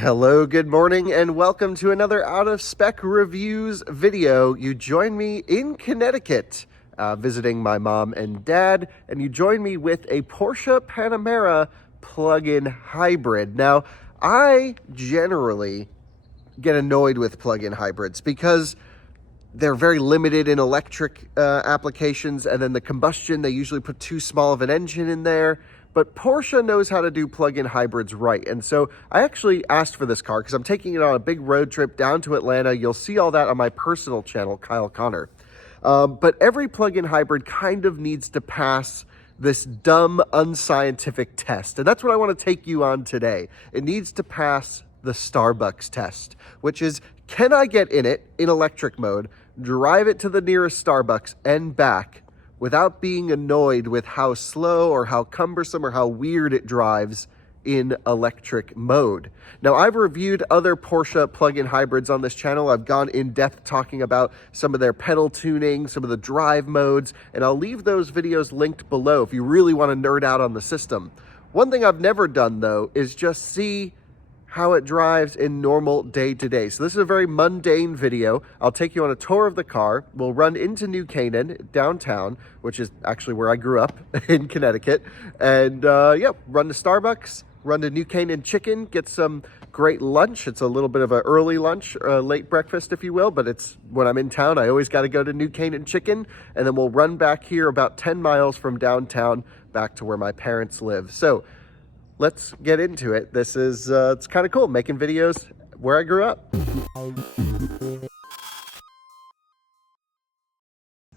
Hello, good morning, and welcome to another Out of Spec Reviews video. You join me in Connecticut, visiting my mom and dad, and you join me with a Porsche Panamera plug-in hybrid. Now, I generally get annoyed with plug-in hybrids because they're very limited in electric applications, and then the combustion, they usually put too small of an engine in there. But Porsche knows how to do plug-in hybrids right. And so I actually asked for this car because I'm taking it on a big road trip down to Atlanta. You'll see all that on my personal channel, Kyle Connor. But every plug-in hybrid kind of needs to pass this dumb, unscientific test. And that's what I want to take you on today. It needs to pass the Starbucks test, which is, can I get in it in electric mode, drive it to the nearest Starbucks and back without being annoyed with how slow or how cumbersome or how weird it drives in electric mode. Now, I've reviewed other Porsche plug-in hybrids on this channel. I've gone in depth talking about some of their pedal tuning, some of the drive modes, and I'll leave those videos linked below if you really want to nerd out on the system. One thing I've never done, though, is just see how it drives in normal day-to-day. So this is a very mundane video. I'll take you on a tour of the car. We'll run into New Canaan downtown, which is actually where I grew up in Connecticut. And yeah, run to Starbucks, run to New Canaan Chicken, get some great lunch. It's a little bit of an early lunch, late breakfast, if you will, but it's when I'm in town, I always got to go to New Canaan Chicken, and then we'll run back here about 10 miles from downtown back to where my parents live. So let's get into it. This is, it's kind of cool, making videos where I grew up.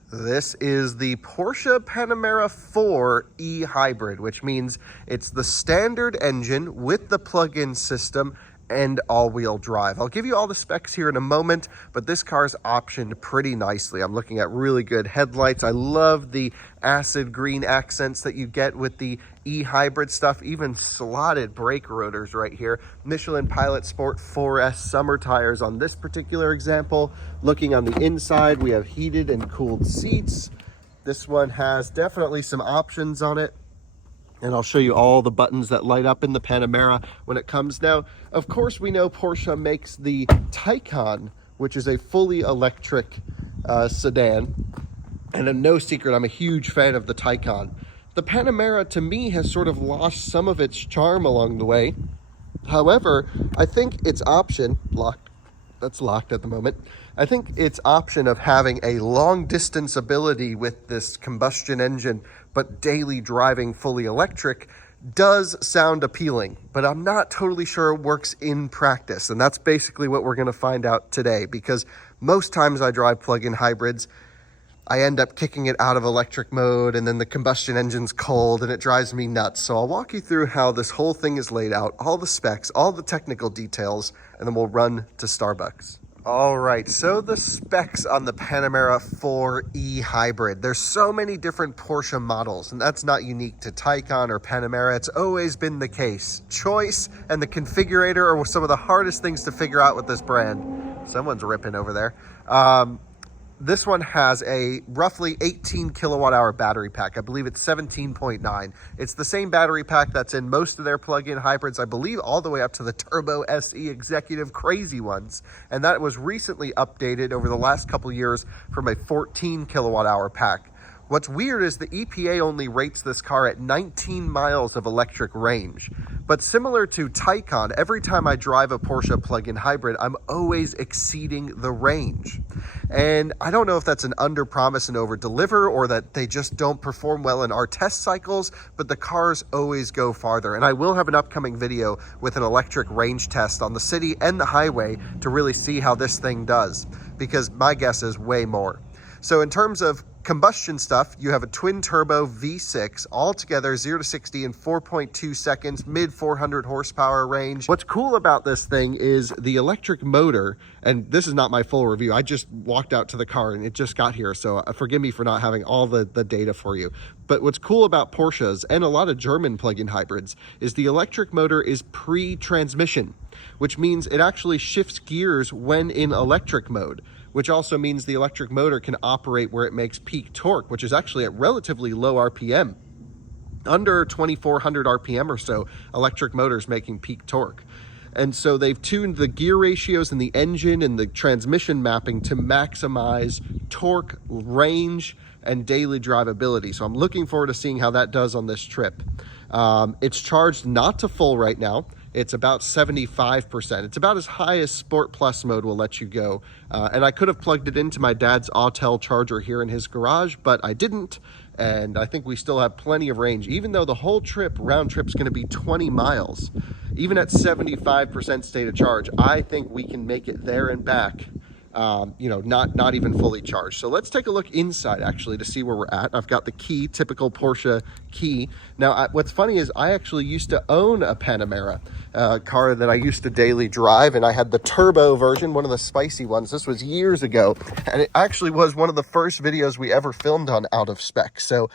This is the Porsche Panamera 4 e-hybrid, which means it's the standard engine with the plug-in system and all-wheel drive. I'll give you all the specs here in a moment, but this car is optioned pretty nicely. I'm looking at really good headlights. I love the acid green accents that you get with the e-hybrid stuff, even slotted brake rotors right here. Michelin Pilot Sport 4S summer tires on this particular example. Looking on the inside, we have heated and cooled seats. This one has definitely some options on it, and I'll show you all the buttons that light up in the Panamera when it comes. Now, of course, we know Porsche makes the Taycan, which is a fully electric sedan. And no secret, I'm a huge fan of the Taycan. The Panamera, to me, has sort of lost some of its charm along the way. However, I think its option, that's locked at the moment. I think its option of having a long distance ability with this combustion engine, but daily driving fully electric, does sound appealing, but I'm not totally sure it works in practice. And that's basically what we're gonna find out today, because most times I drive plug-in hybrids, I end up kicking it out of electric mode, and then the combustion engine's cold and it drives me nuts. So I'll walk you through how this whole thing is laid out, all the specs, all the technical details, and then we'll run to Starbucks. All right, so the specs on the Panamera 4 e-hybrid. There's so many different Porsche models, and that's not unique to Taycan or Panamera. It's always been the case. Choice and the configurator are some of the hardest things to figure out with this brand. Someone's ripping over there. This one has a roughly 18 kilowatt hour battery pack. I believe it's 17.9. It's the same battery pack that's in most of their plug-in hybrids, I believe all the way up to the Turbo SE Executive crazy ones. And that was recently updated over the last couple years from a 14 kilowatt hour pack. What's weird is the EPA only rates this car at 19 miles of electric range. But similar to Taycan, every time I drive a Porsche plug-in hybrid, I'm always exceeding the range. And I don't know if that's an under-promise and over-deliver, or that they just don't perform well in our test cycles, but the cars always go farther. And I will have an upcoming video with an electric range test on the city and the highway to really see how this thing does, because my guess is way more. So in terms of combustion stuff, you have a twin turbo V6, all together 0 to 60 in 4.2 seconds, mid 400 horsepower range. What's cool about this thing is the electric motor, and this is not my full review. I just walked out to the car and it just got here, so forgive me for not having all the data for you. But what's cool about Porsches and a lot of German plug-in hybrids is the electric motor is pre-transmission, which means it actually shifts gears when in electric mode, which also means the electric motor can operate where it makes peak torque, which is actually at relatively low RPM. Under 2,400 RPM or so, electric motors making peak torque. And so they've tuned the gear ratios in the engine and the transmission mapping to maximize torque, range, and daily drivability. So I'm looking forward to seeing how that does on this trip. It's charged not to full right now. It's about 75%. It's about as high as Sport Plus mode will let you go. And I could have plugged it into my dad's Autel charger here in his garage, but I didn't. And I think we still have plenty of range, even though the whole trip, round trip, is going to be 20 miles. Even at 75% state of charge, I think we can make it there and back, you know, not even fully charged. So let's take a look inside, actually, to see where we're at. I've got the key, typical Porsche key. Now, what's funny is I actually used to own a Panamera car that I used to daily drive, and I had the turbo version, one of the spicy ones. This was years ago, and it actually was one of the first videos we ever filmed on Out of Spec. So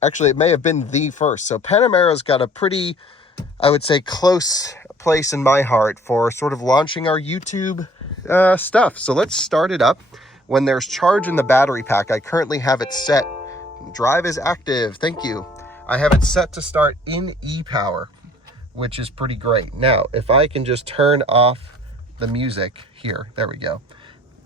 actually, it may have been the first. So Panamera's got a pretty, I would say, close place in my heart for sort of launching our YouTube stuff. So let's start it up. When there's charge in the battery pack, I currently have it set. Drive is active. Thank you. I have it set to start in e-power, which is pretty great. Now, if I can just turn off the music here, there we go.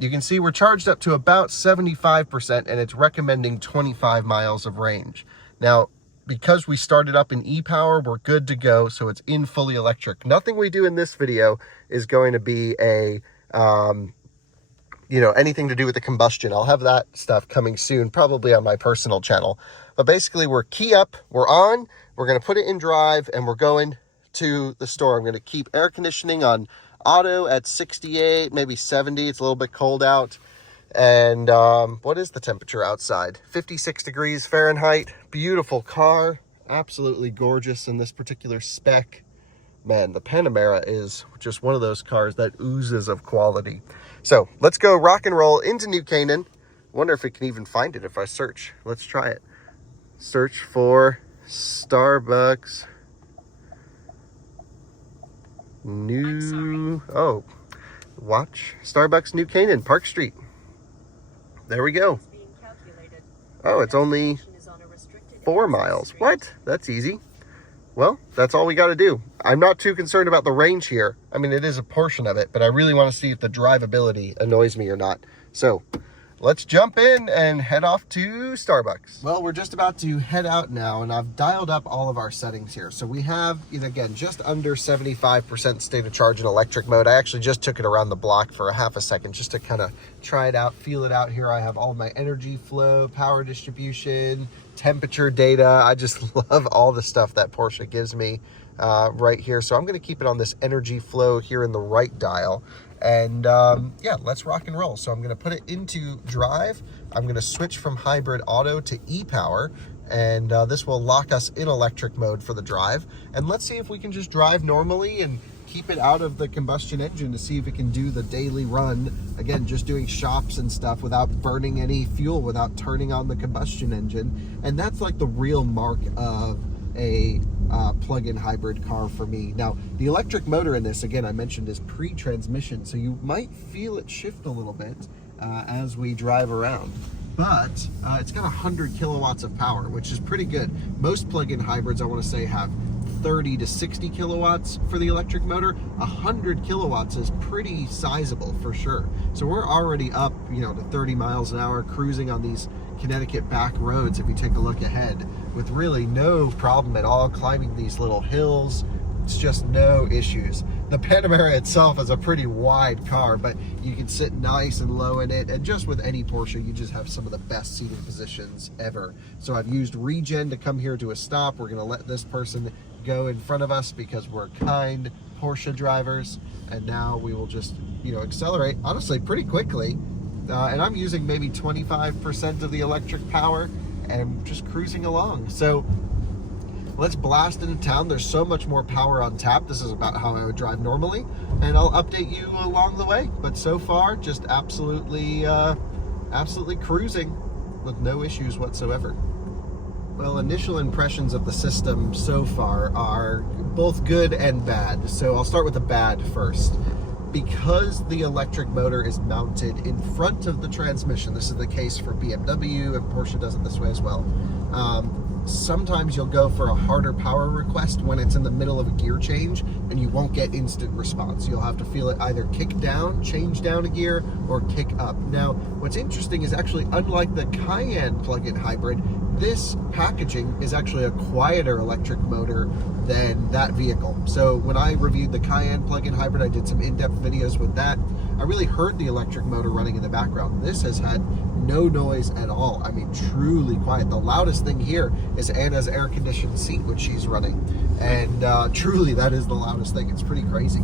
You can see we're charged up to about 75%, and it's recommending 25 miles of range. Now, because we started up in e-power, we're good to go, so it's in fully electric. Nothing we do in this video is going to be a, you know, anything to do with the combustion. I'll have that stuff coming soon, probably on my personal channel. But basically, we're key up, we're on, we're going to put it in drive, and we're going to the store. I'm going to keep air conditioning on auto at 68, maybe 70. It's a little bit cold out. And what is the temperature outside? 56 degrees Fahrenheit. Beautiful car. Absolutely gorgeous in this particular spec. Man, the Panamera is just one of those cars that oozes of quality. So let's go rock and roll into New Canaan. Wonder if we can even find it if I search. Let's try it. Search for Starbucks. Watch Starbucks New Canaan, Park Street. There we go. Oh, it's only 4 miles. What? That's easy. Well, that's all we got to do. I'm not too concerned about the range here. I mean, it is a portion of it, but I really want to see if the drivability annoys me or not. So let's jump in and head off to Starbucks. Well, we're just about to head out now, and I've dialed up all of our settings here. So we have, you know, again, just under 75% state of charge in electric mode. I actually just took it around the block for a half a second just to kind of try it out, feel it out here. I have all my energy flow, power distribution, temperature data. I just love all the stuff that Porsche gives me right here. So I'm going to keep it on this energy flow here in the right dial. And yeah, let's rock and roll. So I'm going to put it into drive. I'm going to switch from hybrid auto to e-power, and this will lock us in electric mode for the drive. And let's see if we can just drive normally and keep it out of the combustion engine to see if it can do the daily run. Again, just doing shops and stuff without burning any fuel, without turning on the combustion engine. And that's like the real mark of a plug-in hybrid car for me. Now, the electric motor in this, again, I mentioned, is pre-transmission, so you might feel it shift a little bit as we drive around. But it's got 100 kilowatts of power, which is pretty good. Most plug-in hybrids, I want to say, have 30 to 60 kilowatts for the electric motor. 100 kilowatts is pretty sizable for sure. So we're already up, you know, to 30 miles an hour, cruising on these Connecticut back roads, if you take a look ahead, with really no problem at all, climbing these little hills. It's just no issues. The Panamera itself is a pretty wide car, but you can sit nice and low in it, and just with any Porsche, you just have some of the best seating positions ever. So I've used regen to come here to a stop. We're going to let this person go in front of us because we're kind Porsche drivers, and now we will just, you know, accelerate, honestly, pretty quickly. And I'm using maybe 25% of the electric power and just cruising along. So let's blast into town. There's so much more power on tap. This is about how I would drive normally, and I'll update you along the way. But so far, just absolutely cruising with no issues whatsoever. Well, initial impressions of the system so far are both good and bad. So I'll start with the bad first. Because the electric motor is mounted in front of the transmission, this is the case for BMW, and Porsche does it this way as well. sometimes you'll go for a harder power request when it's in the middle of a gear change, and you won't get instant response. You'll have to feel it either kick down, change down a gear, or kick up. Now, what's interesting is actually, unlike the Cayenne plug-in hybrid, this packaging is actually a quieter electric motor than that vehicle. So when I reviewed the Cayenne plug-in hybrid, I did some in-depth videos with that. I really heard the electric motor running in the background. This has had no noise at all. I mean, truly quiet. The loudest thing here is Anna's air-conditioned seat, which she's running. And truly, that is the loudest thing. It's pretty crazy.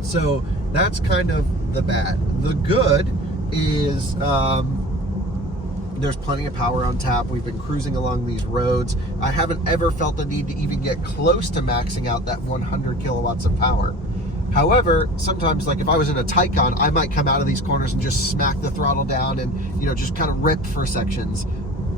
So that's kind of the bad. The good is there's plenty of power on tap. We've been cruising along these roads. I haven't ever felt the need to even get close to maxing out that 100 kilowatts of power. However, sometimes, like if I was in a Taycan, I might come out of these corners and just smack the throttle down and, you know, just kind of rip for sections.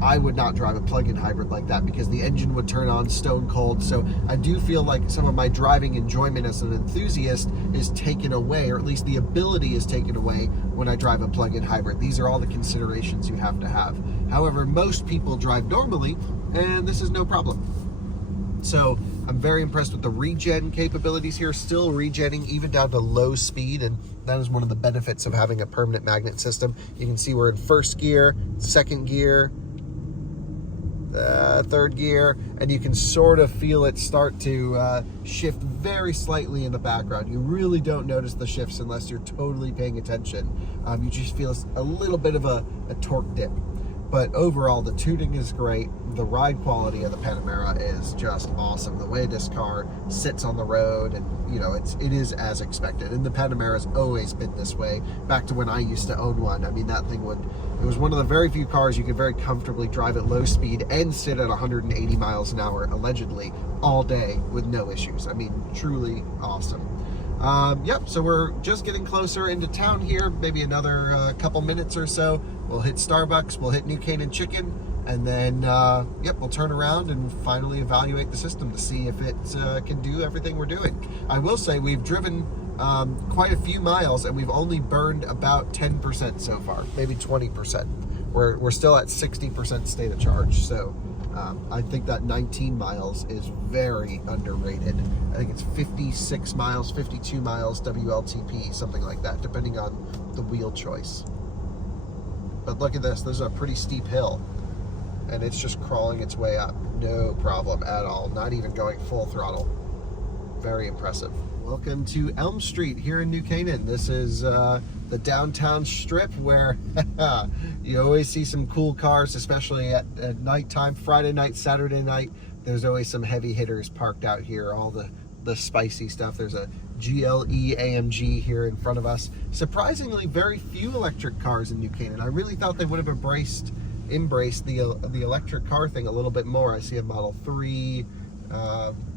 I would not drive a plug-in hybrid like that because the engine would turn on stone cold. So I do feel like some of my driving enjoyment as an enthusiast is taken away, or at least the ability is taken away when I drive a plug-in hybrid. These are all the considerations you have to have. However, most people drive normally, and this is no problem. So I'm very impressed with the regen capabilities here, still regenning even down to low speed, and that is one of the benefits of having a permanent magnet system. You can see we're in first gear, second gear, third gear, and you can sort of feel it start to shift very slightly in the background. You really don't notice the shifts unless you're totally paying attention. You just feel a little bit of a torque dip. But overall, the tuning is great. The ride quality of the Panamera is just awesome. The way this car sits on the road, and you know, it is as expected. And the Panamera's always been this way. Back to when I used to own one. I mean, that thing it was one of the very few cars you could very comfortably drive at low speed and sit at 180 miles an hour, allegedly, all day with no issues. I mean, truly awesome. Yep, so we're just getting closer into town here, maybe another couple minutes or so. We'll hit Starbucks, we'll hit New Canaan Chicken, and then, yep, we'll turn around and finally evaluate the system to see if it can do everything we're doing. I will say we've driven quite a few miles, and we've only burned about 10% so far, maybe 20%. We're still at 60% state of charge, so I think that 19 miles is very underrated. I think it's 56 miles, 52 miles WLTP, something like that, depending on the wheel choice. But look at this, this is a pretty steep hill, and it's just crawling its way up. No problem at all, not even going full throttle. Very impressive. Welcome to Elm Street here in New Canaan. This is the downtown strip where you always see some cool cars, especially at nighttime, Friday night, Saturday night. There's always some heavy hitters parked out here, all the spicy stuff. There's a GLE AMG here in front of us. Surprisingly, very few electric cars in New Canaan. I really thought they would have embraced the electric car thing a little bit more. I see a Model 3,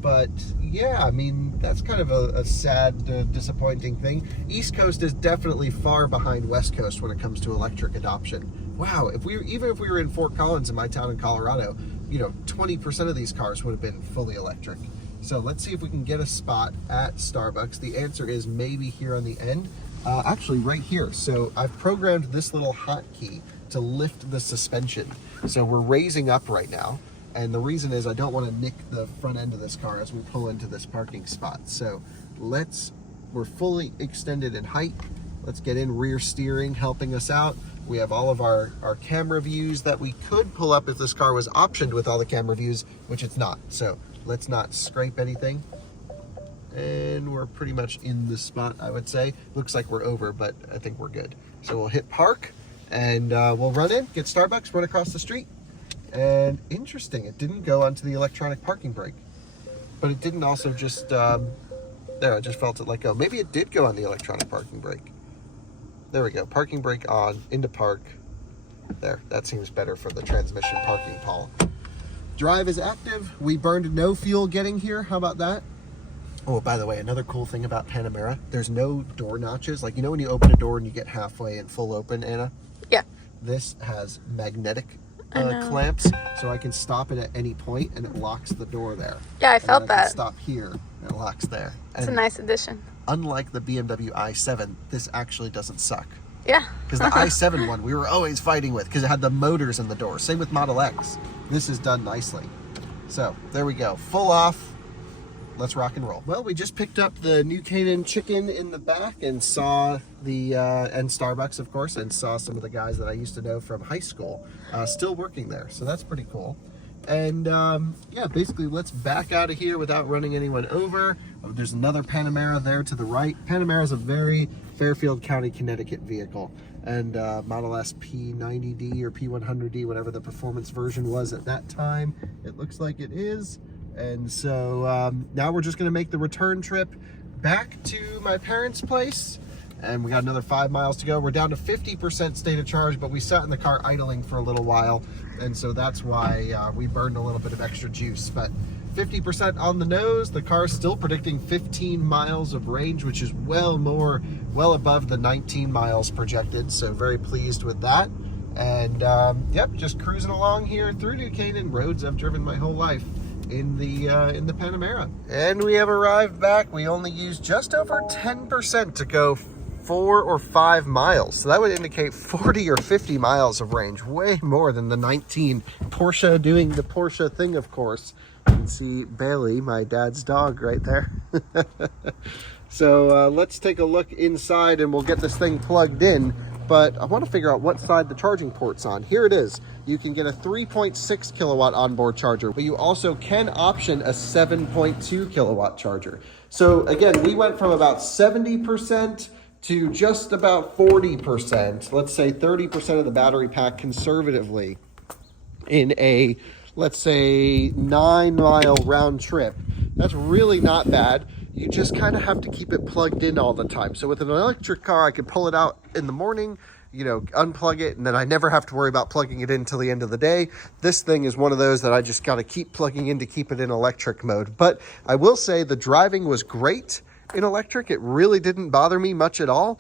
but yeah, I mean, that's kind of a sad, disappointing thing. East Coast is definitely far behind West Coast when it comes to electric adoption. Wow, even if we were in Fort Collins, in my town in Colorado, you know, 20% of these cars would have been fully electric. So let's see if we can get a spot at Starbucks. The answer is maybe here on the end. Actually, right here. So I've programmed this little hotkey to lift the suspension. So we're raising up right now. And the reason is I don't want to nick the front end of this car as we pull into this parking spot. So we're fully extended in height. Let's get in rear steering, helping us out. We have all of our camera views that we could pull up if this car was optioned with all the camera views, which it's not. So let's not scrape anything. And we're pretty much in the spot, I would say. Looks like we're over, but I think we're good. So we'll hit park, and we'll run in, get Starbucks, run across the street. And interesting, it didn't go onto the electronic parking brake, but it didn't also just, there, I just felt it let go. Maybe it did go on the electronic parking brake. There we go, parking brake on, into park. There, that seems better for the transmission parking, Paul. Drive is active. We burned no fuel getting here. How about that? Oh, by the way, another cool thing about Panamera, there's no door notches. Like, you know when you open a door and you get halfway and full open, Anna? Yeah. This has magnetic clamps, so I can stop it at any point and it locks the door there. Yeah, I felt that. I can stop here and it locks there. It's a nice addition. Unlike the BMW i7, this actually doesn't suck. Yeah. Because the i7 one we were always fighting with because it had the motors in the door. Same with Model X. This is done nicely. So there we go. Full off. Let's rock and roll. Well, we just picked up the new Canaan chicken in the back and saw the, and Starbucks, of course, and saw some of the guys that I used to know from high school still working there. So that's pretty cool. And yeah, basically let's back out of here without running anyone over. There's another Panamera there to the right. Panamera is a very Fairfield County, Connecticut vehicle. And Model S P90D or P100D, whatever the performance version was at that time. It looks like it is. And so now we're just gonna make the return trip back to my parents' place. And we got another 5 miles to go. We're down to 50% state of charge, but we sat in the car idling for a little while. And so that's why we burned a little bit of extra juice. But 50% on the nose. The car's still predicting 15 miles of range, which is well above the 19 miles projected. So very pleased with that. And yep, just cruising along here through New Canaan, roads I've driven my whole life in the Panamera. And we have arrived back. We only used just over 10% to go 4 or 5 miles. So that would indicate 40 or 50 miles of range, way more than the 19. Porsche doing the Porsche thing, of course. You can see Bailey, my dad's dog, right there. So let's take a look inside and we'll get this thing plugged in. But I want to figure out what side the charging port's on. Here it is. You can get a 3.6 kilowatt onboard charger, but you also can option a 7.2 kilowatt charger. So again, we went from about 70% to just about 40%, let's say 30% of the battery pack conservatively in a, let's say, 9-mile round trip. That's really not bad. You just kind of have to keep it plugged in all the time. So with an electric car, I can pull it out in the morning, you know, unplug it, and then I never have to worry about plugging it in until the end of the day. This thing is one of those that I just got to keep plugging in to keep it in electric mode. But I will say the driving was great in electric. It really didn't bother me much at all.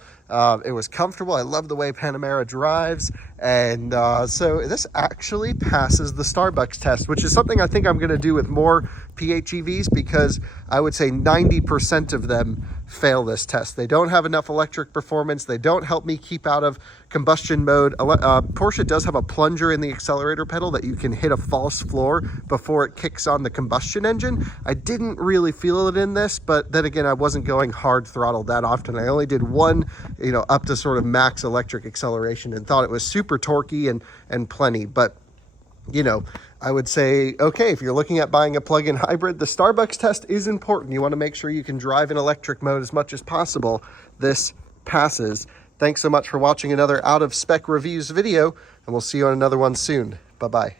It was comfortable. I love the way Panamera drives. And so this actually passes the Starbucks test, which is something I think I'm going to do with more PHEVs, because I would say 90% of them fail this test. They don't have enough electric performance. They don't help me keep out of combustion mode. Porsche does have a plunger in the accelerator pedal that you can hit a false floor before it kicks on the combustion engine. I didn't really feel it in this, but then again, I wasn't going hard throttle that often. I only did one, you know, up to sort of max electric acceleration and thought it was super torquey and plenty. But, you know, I would say, okay, if you're looking at buying a plug-in hybrid, the Starbucks test is important. You want to make sure you can drive in electric mode as much as possible. This passes. Thanks so much for watching another Out of Spec Reviews video, and we'll see you on another one soon. Bye-bye.